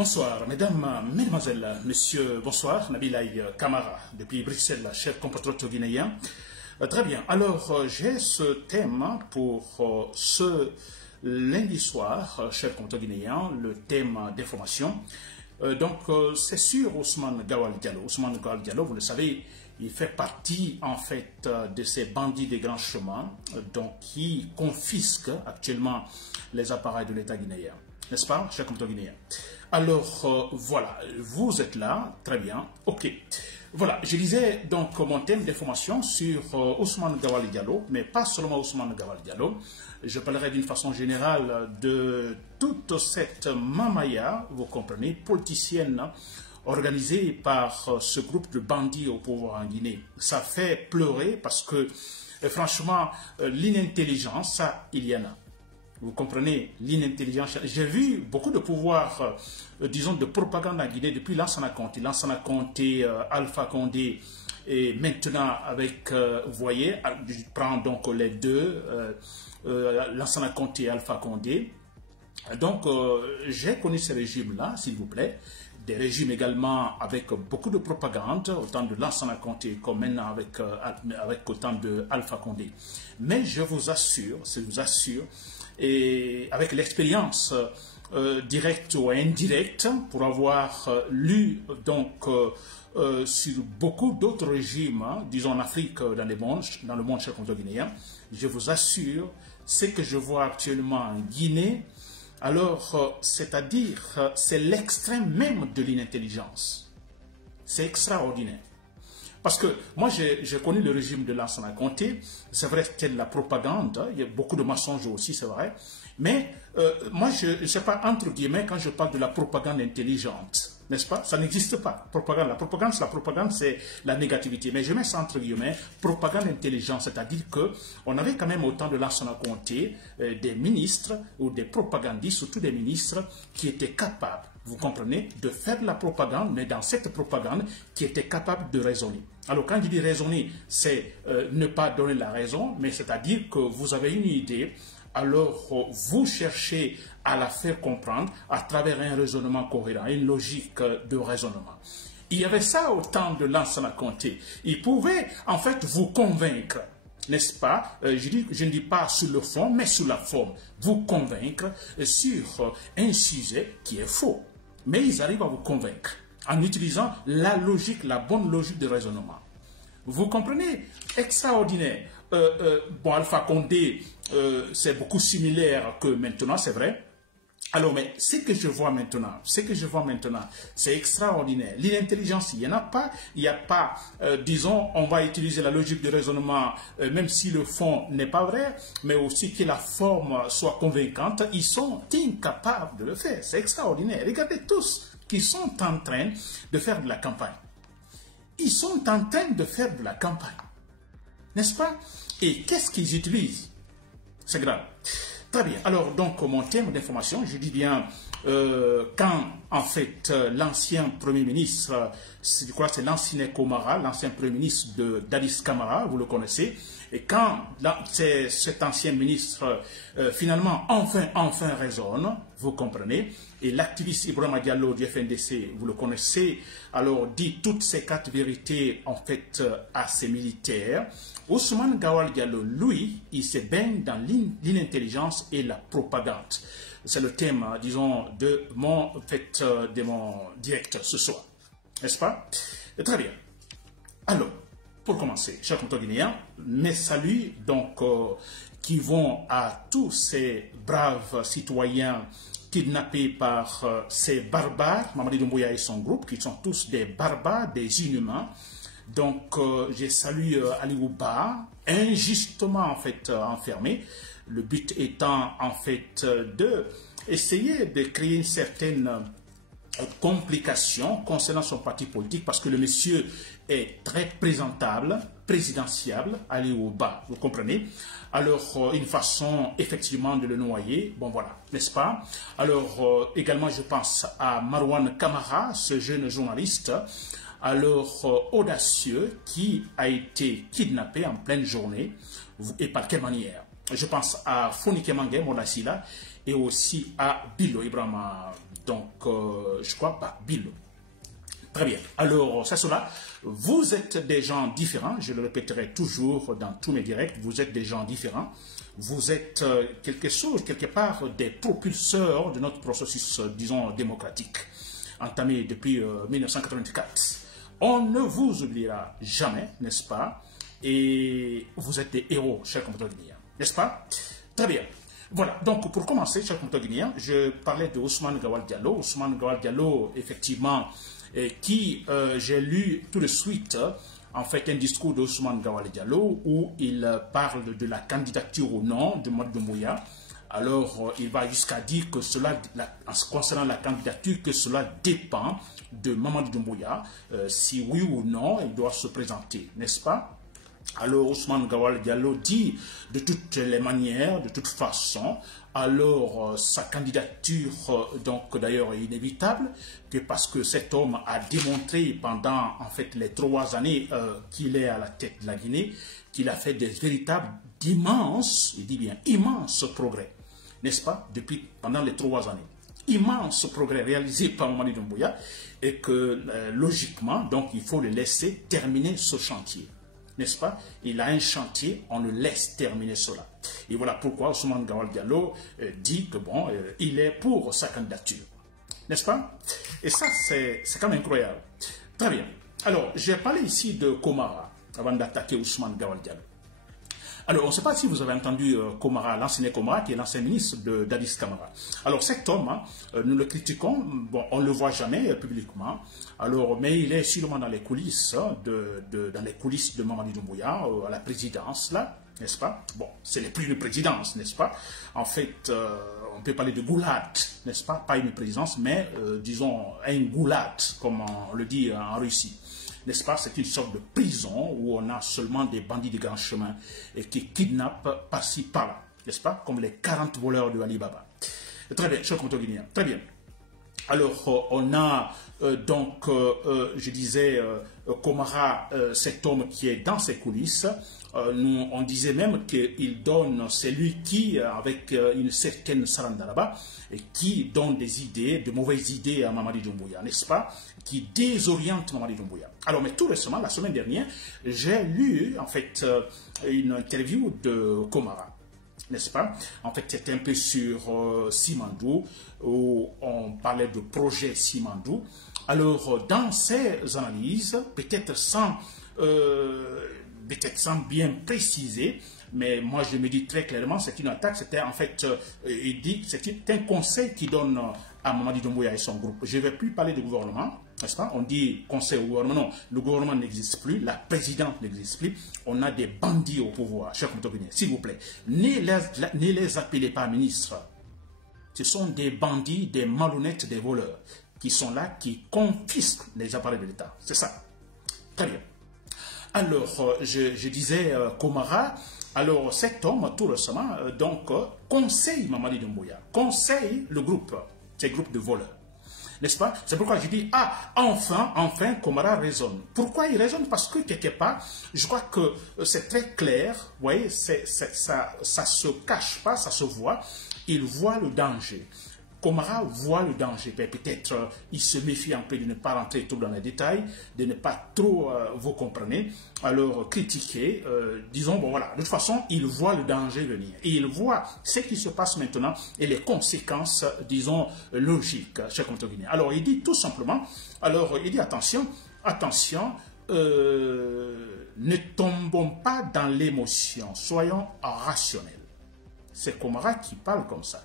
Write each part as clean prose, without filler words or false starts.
Bonsoir, mesdames, mesdemoiselles, messieurs, bonsoir, Nabilaï Kamara, depuis Bruxelles, chef compatriote guinéen. Très bien, alors j'ai ce thème pour ce lundi soir, chers compatriotes guinéens, le thème d'information. C'est sur Ousmane Gawal Diallo. Ousmane Gawal Diallo, vous le savez, il fait partie en fait de ces bandits des grands chemins qui confisquent actuellement les appareils de l'État guinéen. N'est-ce pas, chers compatriotes guinéens? Alors, voilà, vous êtes là, très bien, ok. Voilà, je disais donc mon thème d'information sur Ousmane Gawal Diallo, mais pas seulement Ousmane Gawal Diallo. Je parlerai d'une façon générale de toute cette mamaya, vous comprenez, politicienne, organisée par ce groupe de bandits au pouvoir en Guinée. Ça fait pleurer parce que, franchement, l'inintelligence, ça, il y en a. Vous comprenez, l'inintelligence. J'ai vu beaucoup de pouvoir, disons, de propagande en Guinée depuis Lansana Conté, Alpha Condé, et maintenant avec, vous voyez, je prends donc les deux, Lansana Conté et Alpha Condé. Donc, j'ai connu ces régimes-là, s'il vous plaît. Des régimes également avec beaucoup de propagande, autant de Lansana Conté comme maintenant avec autant de Alpha Condé. Mais je vous assure, et avec l'expérience directe ou indirecte, pour avoir lu donc sur beaucoup d'autres régimes, disons en Afrique, dans le monde cher contre guinéen, je vous assure, ce que je vois actuellement en Guinée, alors c'est-à-dire c'est l'extrême même de l'inintelligence. C'est extraordinaire. Parce que moi, j'ai connu le régime de Lansana Conté. C'est vrai que c'est de la propagande. Il y a beaucoup de mensonges aussi, c'est vrai. Mais moi, je ne sais pas, entre guillemets, quand je parle de la propagande intelligente, n'est-ce pas? Ça n'existe pas. Propagande. La propagande, c'est la négativité. Mais je mets ça entre guillemets, propagande intelligente. C'est-à-dire qu'on avait quand même autant de Lansana Conté, des ministres ou des propagandistes, surtout des ministres, qui étaient capables, vous comprenez, de faire de la propagande, mais dans cette propagande, qui était capable de raisonner. Alors, quand je dis raisonner, c'est ne pas donner la raison, mais c'est-à-dire que vous avez une idée, alors vous cherchez à la faire comprendre à travers un raisonnement cohérent, une logique de raisonnement. Il y avait ça au temps de Lansana Conté. Il pouvait, en fait, vous convaincre, n'est-ce pas? Je ne dis pas sur le fond, mais sur la forme. Vous convaincre sur un sujet qui est faux. Mais ils arrivent à vous convaincre en utilisant la logique, la bonne logique de raisonnement. Vous comprenez? Extraordinaire. Bon, Alpha Condé, c'est beaucoup similaire que maintenant, c'est vrai. Alors, mais ce que je vois maintenant, c'est extraordinaire. L'inintelligence, il n'y en a pas. Il n'y a pas, disons, on va utiliser la logique de raisonnement, même si le fond n'est pas vrai, mais aussi que la forme soit convaincante. Ils sont incapables de le faire. C'est extraordinaire. Regardez tous qui sont en train de faire de la campagne. Ils sont en train de faire de la campagne. N'est-ce pas? Et qu'est-ce qu'ils utilisent? C'est grave. Très bien. Alors, donc, mon thème d'information, je dis bien, quand, en fait, l'ancien Premier ministre, je crois que c'est l'ancien Komara, l'ancien Premier ministre d'Addis Camara, vous le connaissez, et quand cet ancien ministre, finalement, enfin raisonne, vous comprenez, et l'activiste Ibrahima Diallo du FNDC, vous le connaissez, alors dit toutes ces quatre vérités, en fait, à ses militaires. Ousmane Gawal Diallo, lui, il se baigne dans l'inintelligence et la propagande. C'est le thème, disons, de mon direct ce soir. N'est-ce pas? Très bien. Alors, pour commencer, chers compatriotes guinéens, mes saluts donc qui vont à tous ces braves citoyens kidnappés par ces barbares, Mamadi Doumbouya et son groupe, qui sont tous des barbares, des inhumains. Donc, je salue Ali Ouba, injustement en fait enfermé. Le but étant en fait de essayer de créer une certaine complication concernant son parti politique parce que le monsieur est très présentable, présidentiable, Ali Ouba, vous comprenez? Alors, une façon effectivement de le noyer, bon voilà, n'est-ce pas? Alors, également je pense à Marwan Kamara, ce jeune journaliste, alors audacieux qui a été kidnappé en pleine journée et par quelle manière? Je pense à Fonike Mange Modasila et aussi à Bilo Ibrahima. Donc, je crois pas, Bilo. Très bien. Alors, c'est cela. Vous êtes des gens différents. Je le répéterai toujours dans tous mes directs. Vous êtes des gens différents. Vous êtes quelque part, des propulseurs de notre processus, disons, démocratique, entamé depuis 1984. On ne vous oubliera jamais, n'est-ce pas? Et vous êtes des héros, chers compatriotes guinéens, n'est-ce pas? Très bien. Voilà, donc pour commencer, chers compatriotes guinéens, je parlais de Ousmane Gawal Diallo. Ousmane Gawal Diallo, effectivement, qui j'ai lu tout de suite, en fait, un discours d'Ousmane Gawal Diallo où il parle de la candidature ou non de Mamadi Doumbouya. Alors, il va jusqu'à dire que cela, concernant la candidature, que cela dépend de Mamadi Doumbouya, si oui ou non il doit se présenter, n'est-ce pas? Alors Ousmane Gawal Diallo dit de toutes les manières, de toute façon, alors sa candidature donc d'ailleurs est inévitable, que parce que cet homme a démontré pendant en fait les 3 années qu'il est à la tête de la Guinée, qu'il a fait des véritables d'immenses, il dit bien immenses progrès, n'est-ce pas, pendant les 3 années. Immense progrès réalisé par Mamadi Doumbouya et que logiquement, donc il faut le laisser terminer ce chantier. N'est-ce pas? Il a un chantier, on le laisse terminer cela. Et voilà pourquoi Ousmane Gawal Diallo dit que bon, il est pour sa candidature. N'est-ce pas? Et ça, c'est quand même incroyable. Très bien. Alors, j'ai parlé ici de Komara, avant d'attaquer Ousmane Gawal Diallo. Alors, on ne sait pas si vous avez entendu Komara, l'ancien Komara, qui est l'ancien ministre d'Addis Camara. Alors, cet homme, hein, nous le critiquons, bon, on ne le voit jamais publiquement, alors, mais il est sûrement dans les coulisses, dans les coulisses de Mamadi Doumbouya, à la présidence, là, n'est-ce pas? Bon, c'est plus une présidence, n'est-ce pas? En fait, on peut parler de goulad, n'est-ce pas? Pas une présidence, mais disons un goulad, comme on le dit en Russie. N'est-ce pas? C'est une sorte de prison où on a seulement des bandits de grand chemin et qui kidnappent par-ci, par-là. N'est-ce pas? Comme les 40 voleurs de Alibaba. Très bien, cher compatriote guinéen. Très bien. Alors, on a donc, je disais, Komara, cet homme qui est dans ses coulisses. On disait même qu'il donne, c'est lui qui, avec une certaine Sarandaraba, qui donne des idées, de mauvaises idées à Mamadi Doumbouya, n'est-ce pas? Qui désoriente Mamadi Doumbouya. Alors, mais tout récemment, la semaine dernière, j'ai lu, en fait, une interview de Komara. N'est-ce pas? En fait, c'était un peu sur Simandou, où on parlait de projet Simandou. Alors, dans ces analyses, peut-être sans bien préciser, mais moi je me dis très clairement, c'est une attaque, c'était en fait, il dit, c'est un conseil qu'il donne à Mamadi Doumbouya et son groupe. Je ne vais plus parler de gouvernement, n'est-ce pas? On dit conseil au gouvernement, non, le gouvernement n'existe plus, la présidente n'existe plus, on a des bandits au pouvoir, chers compatriotes, s'il vous plaît, ne les appelez pas ministres, ce sont des bandits, des malhonnêtes, des voleurs, qui sont là, qui confisquent les appareils de l'État, c'est ça. Très bien. Alors, je disais Komara, alors cet homme, tout récemment, donc, conseille Mamadi Doumbouya, conseille le groupe, ces groupes de voleurs. N'est-ce pas? C'est pourquoi je dis, ah, enfin, Komara raisonne. Pourquoi il raisonne? Parce que quelque part, je crois que c'est très clair, vous voyez, ça se cache pas, ça se voit, il voit le danger. Komara voit le danger, peut-être il se méfie un peu de ne pas rentrer trop dans les détails, de ne pas trop, vous comprenez, alors critiquer, disons, bon voilà, de toute façon, il voit le danger venir, et il voit ce qui se passe maintenant, et les conséquences, disons, logiques, chers compatriotes guinéens. Alors, il dit tout simplement, alors, il dit attention, ne tombons pas dans l'émotion, soyons rationnels. C'est Komara qui parle comme ça.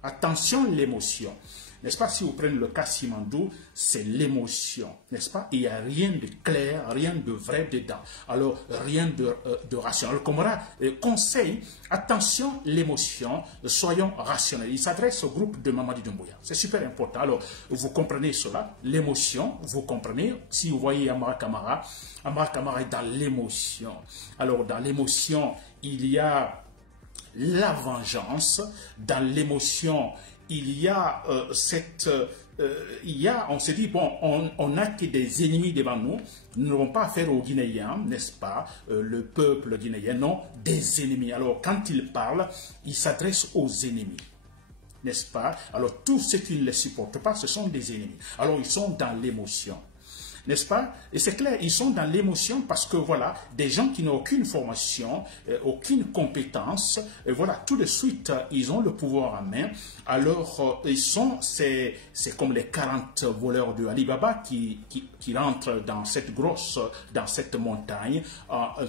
Attention l'émotion, n'est-ce pas? Si vous prenez le cas Simandou, c'est l'émotion, n'est-ce pas? Il n'y a rien de clair, rien de vrai dedans. Alors, rien de rationnel. Alors, Komara conseille, attention l'émotion, soyons rationnels. Il s'adresse au groupe de Mamadi Doumbouya. C'est super important. Alors, vous comprenez cela, l'émotion, vous comprenez. Si vous voyez Amara Kamara est dans l'émotion. Alors, dans l'émotion, il y a la vengeance, dans l'émotion, il y a cette on se dit, bon, on n'a que des ennemis devant nous, nous n'avons pas affaire aux Guinéens, n'est-ce pas, le peuple guinéen, non, des ennemis. Alors, quand il parle, il s'adresse aux ennemis, n'est-ce pas? Alors, tous ceux qui ne les supportent pas, ce sont des ennemis. Alors, ils sont dans l'émotion. N'est-ce pas? Et c'est clair, ils sont dans l'émotion parce que voilà, des gens qui n'ont aucune formation, aucune compétence, et voilà, tout de suite, ils ont le pouvoir en main. Alors, c'est comme les 40 voleurs de Ali Baba qui rentrent dans cette montagne,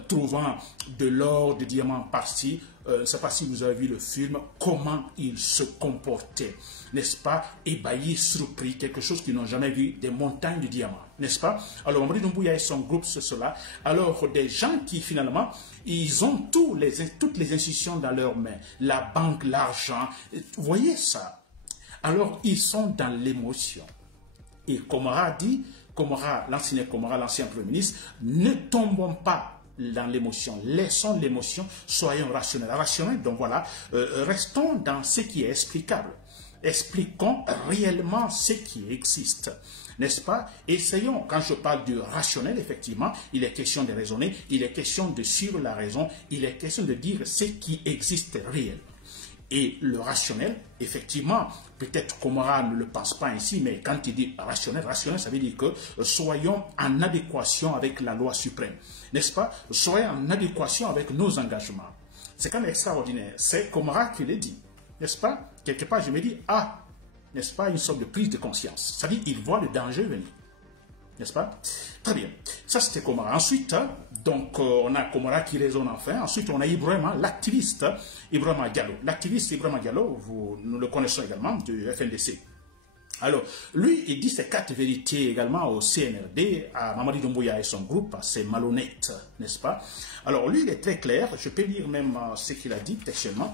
trouvant de l'or, des diamants par-ci. Je ne sais pas si vous avez vu le film, comment ils se comportaient, n'est-ce pas? Ébahis, surpris, quelque chose qu'ils n'ont jamais vu, des montagnes de diamants, n'est-ce pas? Alors, Mamadi Doumbouya et son groupe, c'est cela. Alors, des gens qui, finalement, ils ont toutes les institutions dans leurs mains, la banque, l'argent, vous voyez ça? Alors, ils sont dans l'émotion. Et Komara dit, l'ancien Premier ministre, ne tombons pas dans l'émotion, laissons l'émotion, soyons rationnels. Rationnels, donc voilà, restons dans ce qui est explicable. Expliquons réellement ce qui existe, n'est-ce pas? Essayons, quand je parle du rationnel, effectivement, il est question de raisonner, il est question de suivre la raison, il est question de dire ce qui existe réellement. Et le rationnel, effectivement, peut-être Komara ne le pense pas ainsi, mais quand il dit rationnel, ça veut dire que soyons en adéquation avec la loi suprême, n'est-ce pas? Soyons en adéquation avec nos engagements. C'est quand même extraordinaire. C'est Komara qui le dit, n'est-ce pas? Quelque part, je me dis, ah, n'est-ce pas, une sorte de prise de conscience. Ça veut dire qu'il voit le danger venir. N'est-ce pas? Très bien. Ça, c'était Komara. Ensuite, donc, on a Komara qui raisonne enfin. Ensuite, on a Ibrahima, l'activiste Ibrahima Diallo. L'activiste Ibrahima Diallo, nous le connaissons également du FNDC. Alors, lui, il dit ces 4 vérités également au CNRD, à Mamadi Doumbouya et son groupe, c'est malhonnête, n'est-ce pas? Alors, lui, il est très clair. Je peux lire même ce qu'il a dit textuellement.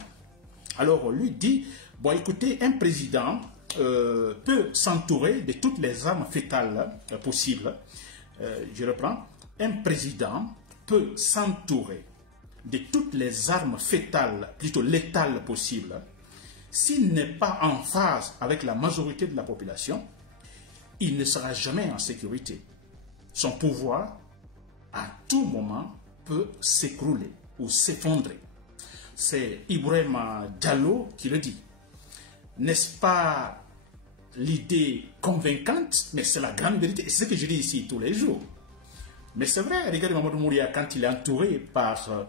Alors, lui dit, bon, écoutez, un président peut s'entourer de toutes les armes fétales possibles. Je reprends. Un président peut s'entourer de toutes les armes fétales, plutôt létales possibles. S'il n'est pas en phase avec la majorité de la population, il ne sera jamais en sécurité. Son pouvoir, à tout moment, peut s'écrouler ou s'effondrer. C'est Ibrahima Diallo qui le dit. N'est-ce pas l'idée convaincante, mais c'est la grande vérité. C'est ce que je dis ici tous les jours. Mais c'est vrai, regardez Mamadou Mouria quand il est entouré par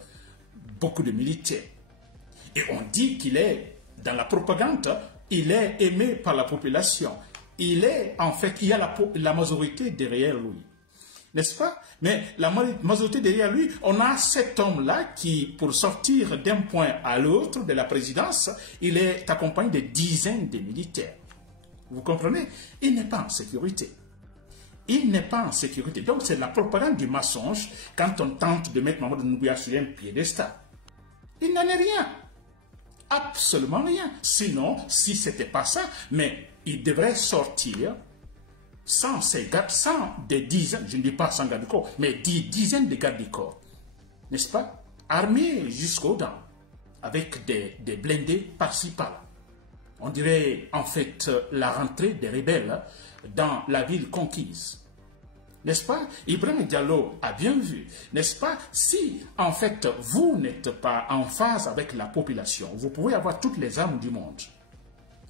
beaucoup de militaires. Et on dit qu'il est, dans la propagande, il est aimé par la population. Il est, en fait, il y a la majorité derrière lui. N'est-ce pas? Mais la majorité derrière lui, on a cet homme-là qui, pour sortir d'un point à l'autre de la présidence, il est accompagné de dizaines de militaires. Vous comprenez? Il n'est pas en sécurité. Il n'est pas en sécurité. Donc c'est la propagande du mensonge quand on tente de mettre Mamadou Doumbouya sur un piédestal. Il n'en est rien. Absolument rien. Sinon, si ce n'était pas ça, mais il devrait sortir sans ses gardes, sans des dizaines, je ne dis pas sans garde du corps, mais des dizaines de gardes du corps, n'est-ce pas? Armés jusqu'aux dents, avec des blindés par-ci par-là. On dirait en fait la rentrée des rebelles dans la ville conquise. N'est-ce pas? Ibrahima Diallo a bien vu, n'est-ce pas? Si en fait vous n'êtes pas en phase avec la population, vous pouvez avoir toutes les armes du monde.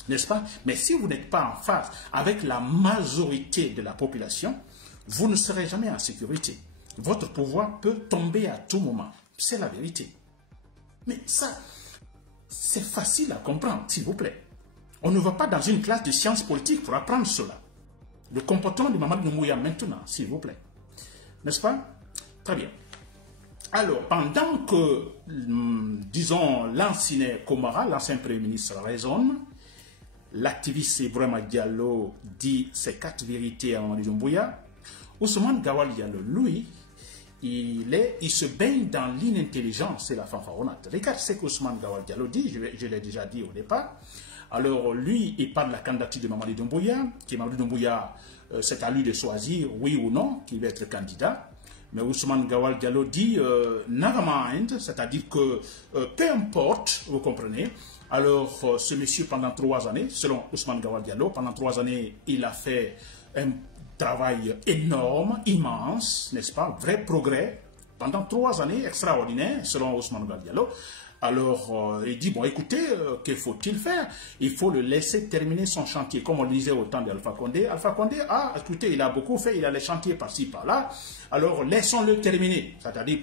N'est-ce pas? Mais si vous n'êtes pas en phase avec la majorité de la population, vous ne serez jamais en sécurité. Votre pouvoir peut tomber à tout moment. C'est la vérité. Mais ça, c'est facile à comprendre, s'il vous plaît. On ne va pas dans une classe de sciences politiques pour apprendre cela. Le comportement de Mamadou Doumbouya maintenant, s'il vous plaît. N'est-ce pas? Très bien. Alors, pendant que, disons, l'ancien Komara, l'ancien Premier ministre, raisonne, l'activiste Ibrahima Diallo dit ces 4 vérités à Mamadi Doumbouya. Ousmane Gawal Diallo, lui, il se baigne dans l'inintelligence et la fanfaronnade. Regarde ce qu'Ousmane Gawal Diallo dit, je l'ai déjà dit au départ. Alors lui, il parle de la candidature de Mamadi Doumbouya, qui Mamadi Doumbouya, c'est à lui de choisir, oui ou non, qu'il va être candidat. Mais Ousmane Gawal Diallo dit never mind, c'est-à-dire que peu importe, vous comprenez. Alors, ce monsieur, pendant 3 années, selon Ousmane Gawal Diallo, pendant 3 années, il a fait un travail énorme, immense, n'est-ce pas, vrai progrès, pendant 3 années, extraordinaire, selon Ousmane Gawal Diallo. Alors, il dit, bon, écoutez, que faut-il faire? Il faut le laisser terminer son chantier. Comme on le disait au temps d'Alpha Condé. Alpha Condé, écoutez, il a beaucoup fait, il a les chantiers par-ci, par-là. Alors, laissons-le terminer. C'est-à-dire,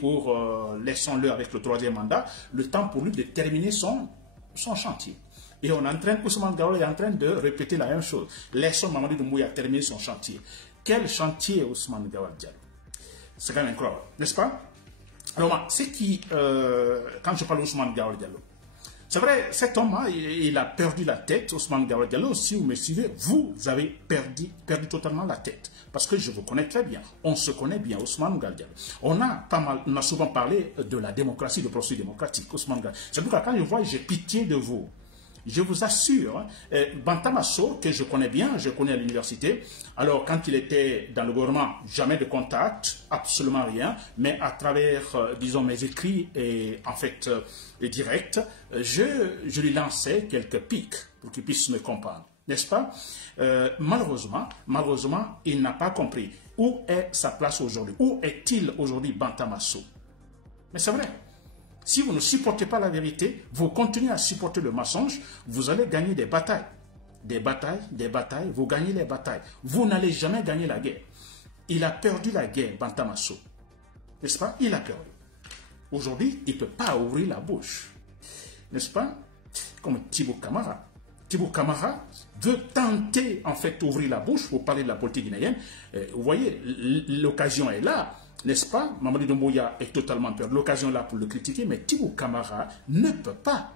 laissons-le avec le 3e mandat, le temps pour lui de terminer son chantier. Et Ousmane Gawal est en train de répéter la même chose. Laissons Mamadi Doumbouya terminer son chantier. Quel chantier, Ousmane Gawal Diallo? C'est quand même incroyable, n'est-ce pas? Alors, c'est qui, quand je parle d'Ousmane Gawal Diallo, c'est vrai, cet homme, il a perdu la tête, Ousmane Gawal Diallo. Si vous me suivez, vous avez perdu totalement la tête. Parce que je vous connais très bien. On se connaît bien, Ousmane Gawal Diallo. On a souvent parlé de la démocratie, de processus démocratique, Ousmane Gawal. C'est pourquoi quand je vois, j'ai pitié de vous. Je vous assure, Banta Masso, que je connais bien, je connais à l'université, alors quand il était dans le gouvernement, jamais de contact, absolument rien, mais à travers, disons, mes écrits et en fait, directs, je lui lançais quelques pics pour qu'il puisse me comprendre, n'est-ce pas? Malheureusement, il n'a pas compris. Où est sa place aujourd'hui? Où est-il aujourd'hui, Banta Masso? Mais c'est vrai. Si vous ne supportez pas la vérité, vous continuez à supporter le mensonge, vous allez gagner des batailles. Des batailles, vous gagnez les batailles. Vous n'allez jamais gagner la guerre. Il a perdu la guerre, Banta Masso. N'est-ce pas? Il a perdu. Aujourd'hui, il ne peut pas ouvrir la bouche. N'est-ce pas? Comme Thibaut Camara. Thibaut Camara veut tenter, en fait, d'ouvrir la bouche pour parler de la politique guinéenne. Vous voyez, l'occasion est là. N'est-ce pas? Mamadi Doumbouya est totalement perdu. L'occasion est là pour le critiquer, mais Thibaut Camara ne peut pas.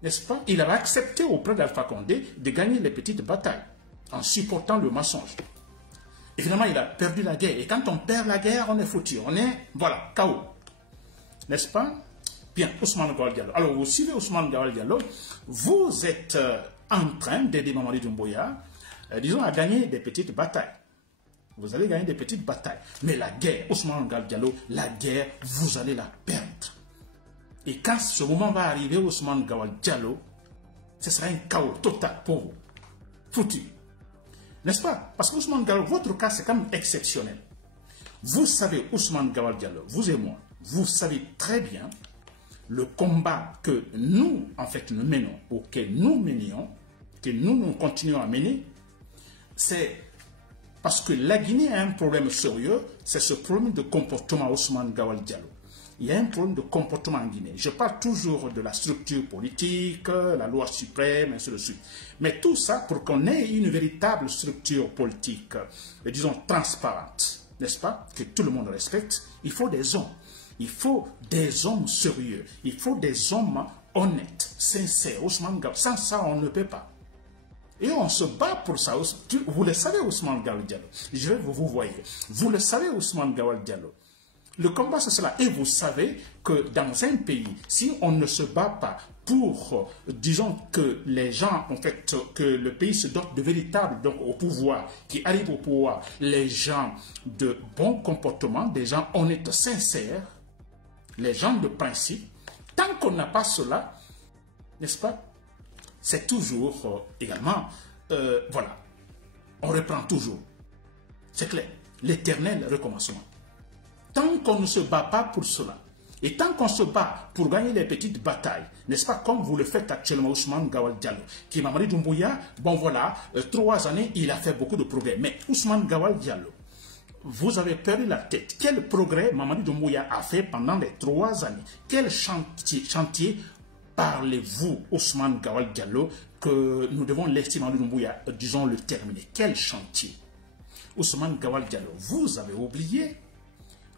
N'est-ce pas? Il avait accepté auprès d'Alpha Condé de gagner les petites batailles en supportant le mensonge. Évidemment, il a perdu la guerre. Et quand on perd la guerre, on est foutu. On est, voilà, KO. N'est-ce pas? Bien, Ousmane Gawal Diallo. Alors, vous suivez Ousmane Gawal Diallo. Vous êtes en train d'aider Mamadi Doumbouya, disons, à gagner des petites batailles. Vous allez gagner des petites batailles. Mais la guerre, Ousmane Gawal Diallo, la guerre, vous allez la perdre. Et quand ce moment va arriver, Ousmane Gawal Diallo, ce sera un chaos total pour vous. Foutu. N'est-ce pas? Parce que Ousmane Gawal, votre cas, c'est quand même exceptionnel. Vous savez, Ousmane Gawal Diallo, vous et moi, vous savez très bien le combat que nous, en fait, nous menons, ou que nous menions, que nous continuons à mener, c'est parce que la Guinée a un problème sérieux, c'est ce problème de comportement Ousmane Gawal Diallo. Il y a un problème de comportement en Guinée. Je parle toujours de la structure politique, la loi suprême, ainsi de suite. Mais tout ça pour qu'on ait une véritable structure politique, disons transparente, n'est-ce pas, que tout le monde respecte, il faut des hommes. Il faut des hommes sérieux. Il faut des hommes honnêtes, sincères. Ousmane Gawal, sans ça, on ne peut pas. Et on se bat pour ça. Vous le savez, Ousmane Gawal Diallo. Je vais vous voyez. Vous le savez, Ousmane Gawal Diallo. Le combat, c'est cela. Et vous savez que dans un pays, si on ne se bat pas pour, disons, que les gens, en fait, que le pays se dote de véritables, donc au pouvoir, qui arrivent au pouvoir, les gens de bon comportement, des gens honnêtes, sincères, les gens de principe, tant qu'on n'a pas cela, n'est-ce pas? C'est toujours également, voilà, on reprend toujours. C'est clair, l'éternel recommencement. Tant qu'on ne se bat pas pour cela, et tant qu'on se bat pour gagner les petites batailles, n'est-ce pas, comme vous le faites actuellement, Ousmane Gawal Diallo, qui Mamadi Doumbouya, bon voilà, 3 années, il a fait beaucoup de progrès. Mais Ousmane Gawal Diallo, vous avez perdu la tête. Quel progrès Mamadi Doumbouya a fait pendant les 3 années? Quel chantier parlez-vous, Ousmane Gawal Diallo, que nous devons laisser Mamadi Doumbouya, disons, le terminer? Quel chantier? Ousmane Gawal Diallo, vous avez oublié,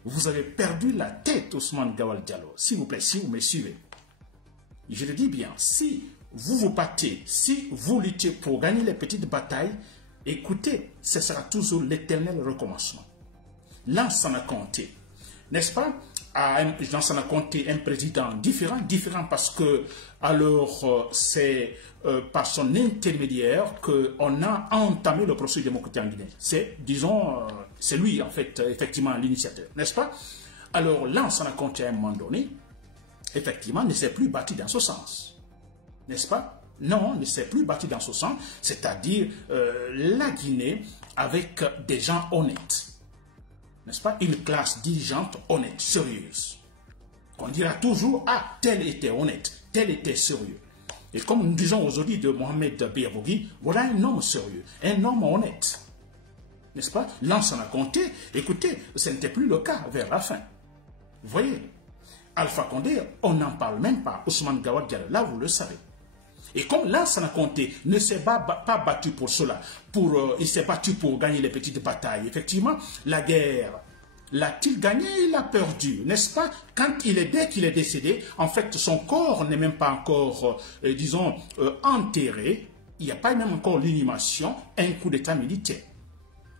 vous avez perdu la tête, Ousmane Gawal Diallo. S'il vous plaît, si vous me suivez, je le dis bien, si vous vous battez, si vous luttez pour gagner les petites batailles, écoutez, ce sera toujours l'éternel recommencement. Lansana Conté, n'est-ce pas? Lansana Conté, un président différent parce que, alors, c'est par son intermédiaire qu'on a entamé le processus démocratique en Guinée. C'est, disons, C'est lui, en fait, effectivement, l'initiateur, n'est-ce pas? Alors, Lansana Conté, à un moment donné, effectivement, ne s'est plus battu dans ce sens, n'est-ce pas? Non, ne s'est plus battu dans ce sens, c'est-à-dire la Guinée avec des gens honnêtes, n'est-ce pas? Une classe dirigeante honnête, sérieuse. On dira toujours, ah, tel était honnête, tel était sérieux. Et comme nous disons aujourd'hui de Mohamed Biabogui, voilà un homme sérieux, un homme honnête. N'est-ce pas? Lansana Conté, écoutez, ce n'était plus le cas vers la fin. Vous voyez, Alpha Condé, on n'en parle même pas. Ousmane Gawal Diallo, là vous le savez. Et comme Lansana Conté ne s'est pas battu pour cela, il s'est battu pour gagner les petites batailles, effectivement, la guerre, l'a-t-il gagné? Il a perdu, n'est-ce pas? Dès qu'il est décédé, en fait, son corps n'est même pas encore, disons, enterré. Il n'y a pas même encore l'inhumation, un coup d'état militaire.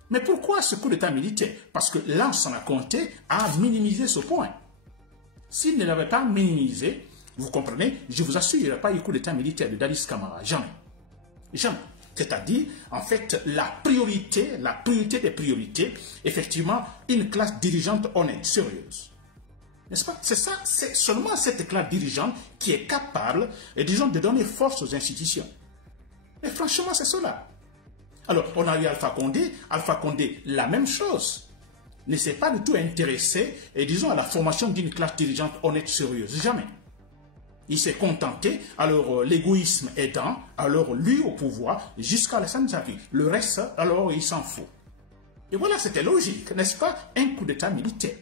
Mais pourquoi ce coup d'état militaire? Parce que Lansana Conté a minimisé ce point. S'il ne l'avait pas minimisé, vous comprenez, je vous assure, il n'y aurait pas eu coup d'état militaire de Dadis Camara. Jamais. Jamais. C'est-à-dire, en fait, la priorité des priorités, effectivement, une classe dirigeante honnête, sérieuse. N'est-ce pas? C'est ça, c'est seulement cette classe dirigeante qui est capable, disons, de donner force aux institutions. Et franchement, c'est cela. Alors, on a eu Alpha Condé, la même chose. Ne s'est pas du tout intéressé, disons, à la formation d'une classe dirigeante honnête, sérieuse. Jamais. Il s'est contenté, alors l'égoïsme aidant, alors lui au pouvoir, jusqu'à la Sanzavi. Le reste, alors il s'en fout. Et voilà, c'était logique, n'est-ce pas? Un coup d'état militaire.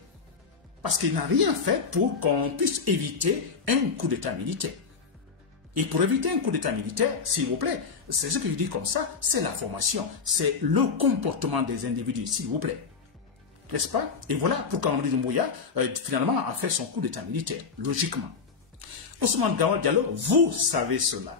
Parce qu'il n'a rien fait pour qu'on puisse éviter un coup d'état militaire. Et pour éviter un coup d'état militaire, s'il vous plaît, c'est ce que je dis comme ça, c'est la formation, c'est le comportement des individus, s'il vous plaît. N'est-ce pas? Et voilà pourquoi Amadou Doumbouya, finalement, a fait son coup d'état militaire, logiquement. Ousmane Gawal Diallo, vous savez cela.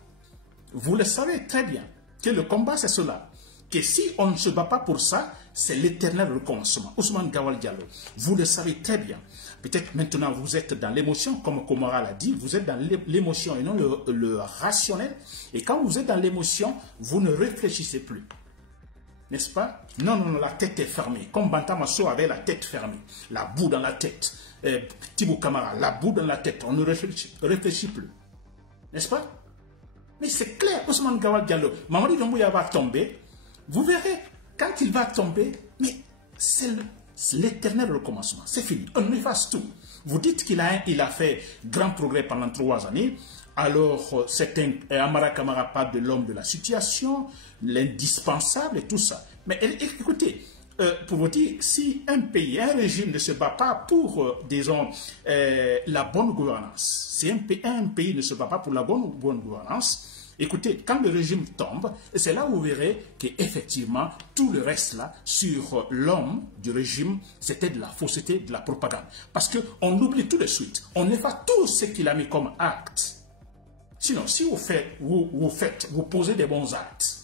Vous le savez très bien, que le combat, c'est cela. Que si on ne se bat pas pour ça, c'est l'éternel recommencement. Ousmane Gawal Diallo, vous le savez très bien. Peut-être maintenant vous êtes dans l'émotion, comme Komara l'a dit, vous êtes dans l'émotion et non le rationnel. Et quand vous êtes dans l'émotion, vous ne réfléchissez plus. N'est-ce pas? Non, non, non, la tête est fermée. Comme Bantamasso avait la tête fermée, la boue dans la tête. Tibou Kamara, la boue dans la tête, on ne réfléchit plus. N'est-ce pas? Mais c'est clair, Ousmane Gawal Diallo, Mamadi Doumbouya va tomber. Vous verrez, quand il va tomber, mais c'est l'éternel recommencement. C'est fini, on efface tout. Vous dites qu'il a fait grand progrès pendant 3 années. Alors, certains, Amara Kamara parle de l'homme de la situation, l'indispensable et tout ça. Mais écoutez, pour vous dire, si un pays, un régime ne se bat pas pour, disons, la bonne gouvernance, si un pays ne se bat pas pour la bonne gouvernance, écoutez, quand le régime tombe, c'est là où vous verrez qu'effectivement, tout le reste là, sur l'homme du régime, c'était de la fausseté, de la propagande. Parce qu'on oublie tout de suite, on efface tout ce qu'il a mis comme acte. Sinon, si vous posez des bons actes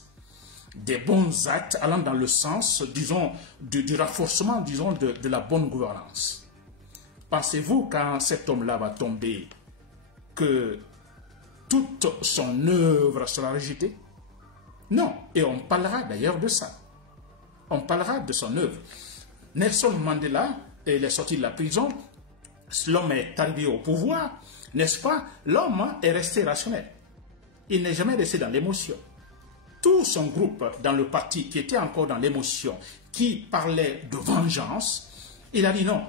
allant dans le sens, disons, du renforcement, disons, de la bonne gouvernance. Pensez-vous, quand cet homme-là va tomber, que toute son œuvre sera rejetée? Non, et on parlera d'ailleurs de ça. On parlera de son œuvre. Nelson Mandela, il est sorti de la prison, l'homme est arrivé au pouvoir, n'est-ce pas? L'homme est resté rationnel. Il n'est jamais resté dans l'émotion. Tout son groupe dans le parti qui était encore dans l'émotion, qui parlait de vengeance, il a dit non,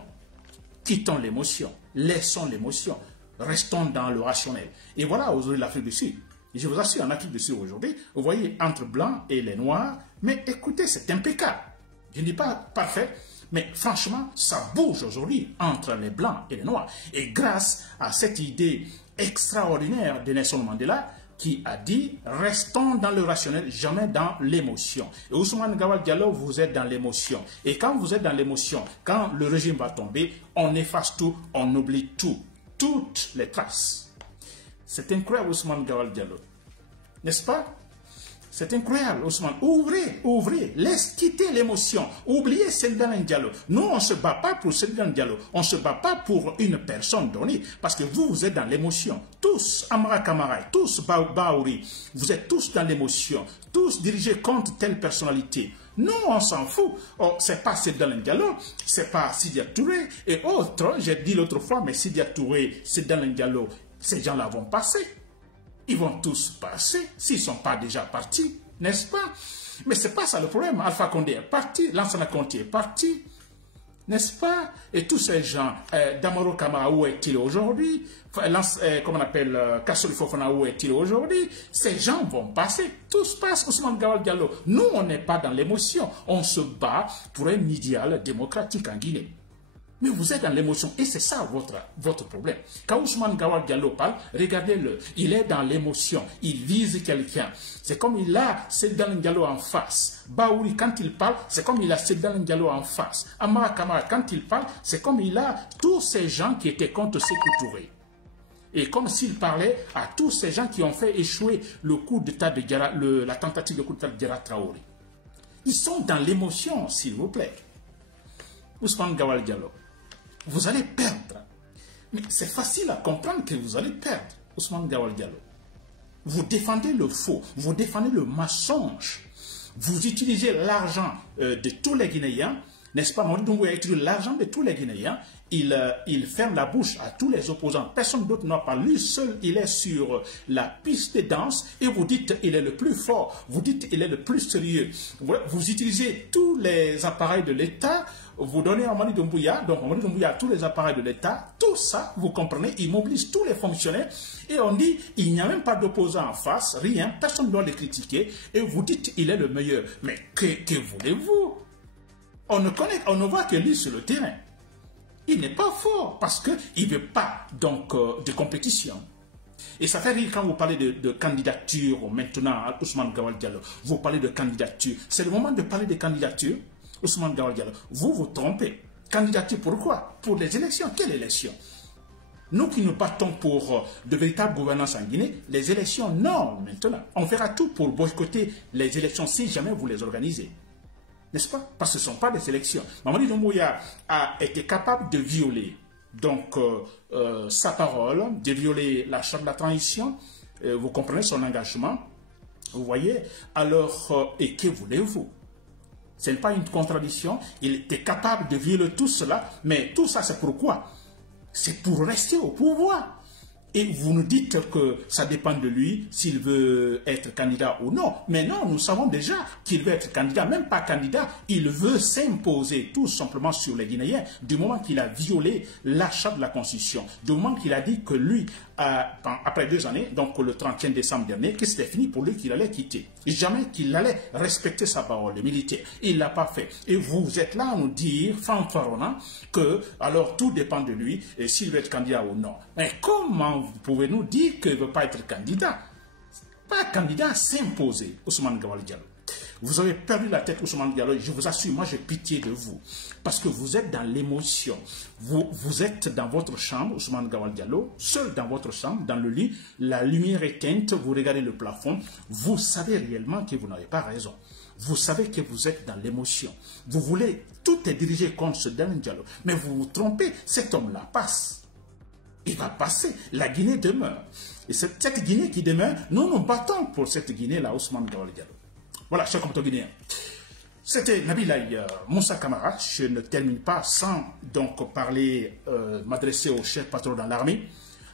quittons l'émotion, laissons l'émotion, restons dans le rationnel. Et voilà aujourd'hui l'Afrique du Sud. Et je vous assure, en Afrique du Sud aujourd'hui, vous voyez entre blancs et les noirs, mais écoutez, c'est impeccable. Je ne dis pas parfait, mais franchement, ça bouge aujourd'hui entre les blancs et les noirs. Et grâce à cette idée extraordinaire de Nelson Mandela, qui a dit, restons dans le rationnel, jamais dans l'émotion. Et Ousmane Gawal Diallo, vous êtes dans l'émotion. Et quand vous êtes dans l'émotion, quand le régime va tomber, on efface tout, on oublie tout. Toutes les traces. C'est incroyable, Ousmane Gawal Diallo. N'est-ce pas? C'est incroyable, Ousmane. Ouvrez, laisse quitter l'émotion. Oubliez Seydina Diallo. Nous, on ne se bat pas pour Seydina Diallo. On ne se bat pas pour une personne donnée. Parce que vous êtes dans l'émotion. Tous, Amara Kamara, tous Baouri, vous êtes tous dans l'émotion. Tous dirigés contre telle personnalité. Non, on s'en fout. Oh, c'est pas Seydou Diallo, c'est pas Sidya Touré et autres. J'ai dit l'autre fois, mais Sidya Touré, Seydou Diallo, ces gens-là vont passer. Ils vont tous passer s'ils ne sont pas déjà partis, n'est-ce pas? Mais ce n'est pas ça le problème. Alpha Condé est parti, Lansana Conté est parti, n'est-ce pas? Et tous ces gens, Damaro Kamara, où est-il aujourd'hui? Comment on appelle, Kassoli Fofana, où est-il aujourd'hui? Ces gens vont passer, tous passent. Ousmane Gawal Diallo. Nous, on n'est pas dans l'émotion. On se bat pour un idéal démocratique en Guinée. Mais vous êtes dans l'émotion et c'est ça votre problème. Quand Ousmane Gawal Diallo parle, regardez-le, il est dans l'émotion, il vise quelqu'un. C'est comme il a Seydou Diallo en face. Baouri, quand il parle, c'est comme il a Seydou Diallo en face. Amara Kamara, quand il parle, c'est comme il a tous ces gens qui étaient contre Sékou Touré. Et comme s'il parlait à tous ces gens qui ont fait échouer le coup d'État de Diarra, la tentative de coup d'État de Diarra Traoré. Ils sont dans l'émotion, s'il vous plaît. Ousmane Gawal Diallo. Vous allez perdre. Mais c'est facile à comprendre que vous allez perdre, Ousmane Gawal Diallo. Vous défendez le faux, vous défendez le mensonge. Vous utilisez l'argent de tous les Guinéens, n'est-ce pas? Mamadi Doumbouya utilise l'argent de tous les Guinéens. Il ferme la bouche à tous les opposants. Personne d'autre n'a pas. Lui seul, il est sur la piste de danse et vous dites il est le plus fort. Vous dites il est le plus sérieux. Vous utilisez tous les appareils de l'État. Vous donnez à Mamadi Doumbouya, donc Mamadi Doumbouya a tous les appareils de l'État, tout ça, vous comprenez, il mobilise tous les fonctionnaires et on dit, il n'y a même pas d'opposant en face, rien, personne ne doit le critiquer et vous dites, il est le meilleur. Mais que voulez-vous? On ne voit que lui sur le terrain. Il n'est pas fort parce qu'il ne veut pas donc de compétition. Et ça fait rire quand vous parlez de candidature maintenant à Ousmane Gawal Diallo. Vous parlez de candidature. C'est le moment de parler de candidature. Ousmane Gawal Diallo, vous vous trompez. Candidature pourquoi? Pour les élections. Quelle élection? Nous qui nous battons pour de véritables gouvernances en Guinée, les élections, non, maintenant. On fera tout pour boycotter les élections si jamais vous les organisez. N'est-ce pas? Parce que ce ne sont pas des élections. Mamadi Doumbouya a été capable de violer donc, sa parole, de violer la charte de la transition. Vous comprenez son engagement. Vous voyez? Alors, et que voulez-vous? Ce n'est pas une contradiction. Il était capable de violer tout cela. Mais tout ça, c'est pourquoi? C'est pour rester au pouvoir. Et vous nous dites que ça dépend de lui s'il veut être candidat ou non. Mais non, nous savons déjà qu'il veut être candidat, même pas candidat. Il veut s'imposer tout simplement sur les Guinéens du moment qu'il a violé la charte de la Constitution. Du moment qu'il a dit que lui, après 2 années, donc le 31 décembre dernier, que c'était fini pour lui qu'il allait quitter. Jamais qu'il allait respecter sa parole, le militaire. Il ne l'a pas fait. Et vous êtes là à nous dire, fanfaronnant, que alors tout dépend de lui et s'il veut être candidat ou non. Mais comment vous pouvez nous dire qu'il ne veut pas être candidat? Pas candidat, s'imposer, Ousmane Gawal Diallo. Vous avez perdu la tête, Ousmane Diallo. Je vous assure, moi j'ai pitié de vous. Parce que vous êtes dans l'émotion. Vous êtes dans votre chambre, Ousmane Gawal Diallo, seul dans votre chambre, dans le lit. La lumière éteinte, vous regardez le plafond. Vous savez réellement que vous n'avez pas raison. Vous savez que vous êtes dans l'émotion. Vous voulez, tout est dirigé contre ce dernier Diallo. Mais vous vous trompez, cet homme-là passe. Il va passer. La Guinée demeure. Et cette Guinée qui demeure, nous nous battons pour cette Guinée-là, Ousmane Gawal Diallo. Voilà, chers compatriotes guinéens. C'était Nabil Moussa Camara. Je ne termine pas sans donc parler, m'adresser au chef patron dans l'armée.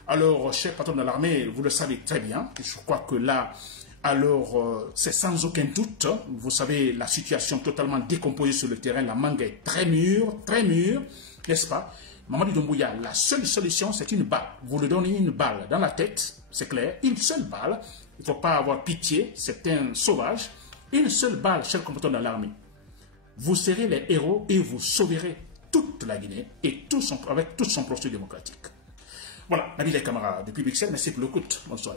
Alors, chef patron dans l'armée, vous le savez très bien. Je crois que là, alors, c'est sans aucun doute. Vous savez, la situation totalement décomposée sur le terrain. La mangue est très mûre, n'est-ce pas? Mamadi Doumbouya, la seule solution, c'est une balle. Vous lui donnez une balle dans la tête, c'est clair, une seule balle. Il ne faut pas avoir pitié, c'est un sauvage. Une seule balle, cher combattant dans l'armée. Vous serez les héros et vous sauverez toute la Guinée et avec tout son processus démocratique. Voilà, Nabil Camara depuis Bruxelles, merci pour l'écoute. Bonsoir.